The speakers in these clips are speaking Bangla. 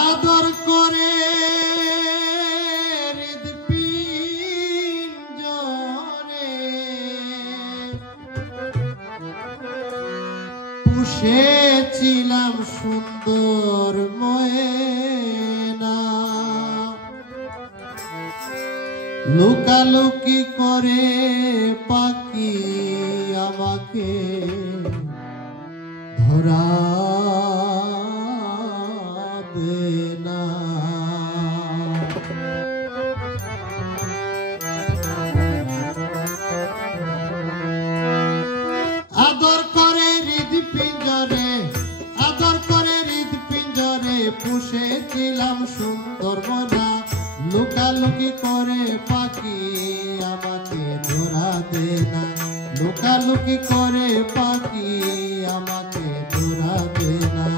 আদর করে হৃদপিঞ্জরে পুষেছিলাম সুন্দর ময়না, লুকালুকি করে পাখি আমাকে ধরা দেনা। আদর করে হৃদপিঞ্জরে, আদর করে হৃদপিঞ্জরে পুষেছিলাম সুন্দর মনা, লুকালুকি করে পাখি আমাকে ধরা দেনা, লুকালুকি করে পাখি আমাকে ধরা দেনা।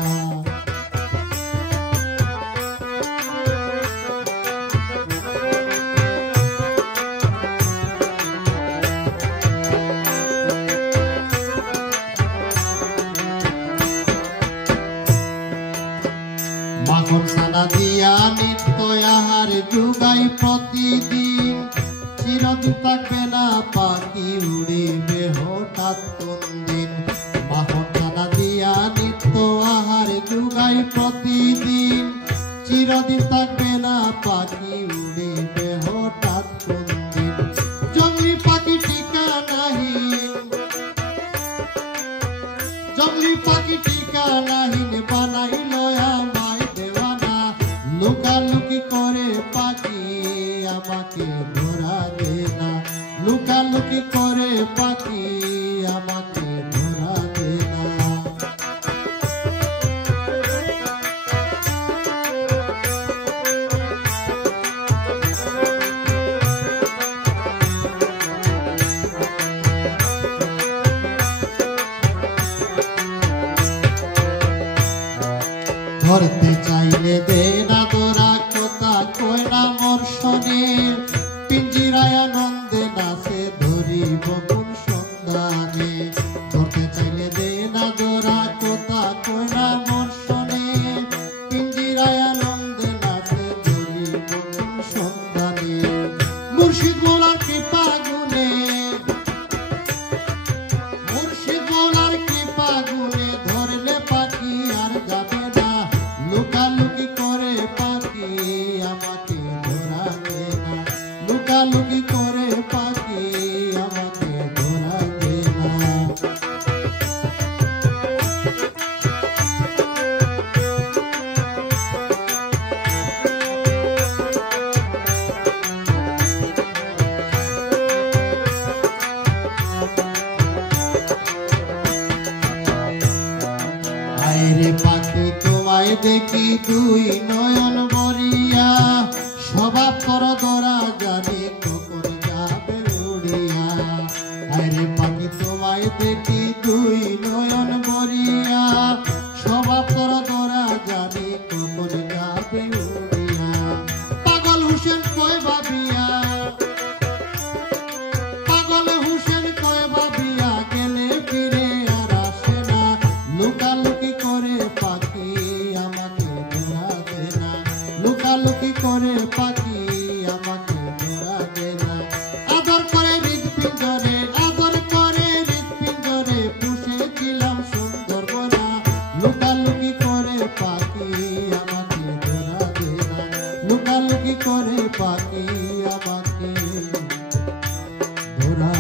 মাখন সানা দিয়া নিত্য আহার যুগাই প্রতিদিন, চিরদিন থাকবে না পাখি উড়িবে হঠাৎ কোনদিন। মাখন সানা দিয়া নিত্য আহার যুগাই প্রতিদিন, চিরদিন থাকবে না পাখি উড়িবে হঠাৎ কোনদিন। জঙ্গলি পাখি ঠিকানাহীন, জঙ্গলি পাখি ঠিকানাহীন বানাইল আমায় দেওয়ানা, লুকালুকি করে পাখি আমাকে ধরা দেনা, লুকালুকি করে পাখি আমাকে ধরা দেনা। ধরতে চাইলে দে না তোরা কথা কই না মোর শোনে, পিঞ্জিরায় আনন্দে নাচে ধরিব কোন সন্ধানে। ধরতে চাইলে দে না তোরা কথা কই না মোর শোনে, পিঞ্জিরায় আনন্দে নাচে ধরিব কোন সন্ধানে। মুর্শিদ মোলার কৃপা গুণে, মুর্শিদ মোলার কৃপা গুণে ধরলে পাখি আর যাবে না, লুকালুকি করে পাখি আমাকে ধরা দেনা, লুকালুকি করে পাখি আমাকে ধরা দেনা। আইরে পাখি তোমায় দেখি দুই নয়ন ভরিয়া, স্বভাব কর ধরা জানি কখন যাবে উড়িয়া। আইরে পাখি তোমায় দেখি দুই নয়ন ভরিয়া, স্বভাব কর ধরা জানি কখন যাবে উড়িয়া। পাগল হোসেন কয় ভাবিয়া, পাগল হোসেন কয় ভাবিয়া গেলে ফিরে আর আসে না, লুকালুকি করে পাখি আমাকে ধরা দেনা, লুকালুকি করে পাখি আমাকে ধরা দেনা। আদর করে হৃদপিঞ্জরে, আদর করে হৃদপিঞ্জরে পুষেছিলাম সুন্দর মনা, লুকালুকি করে পাখি আমাকে ধরা দেনা, লুকালুকি করে পাখি আমাকে ধরা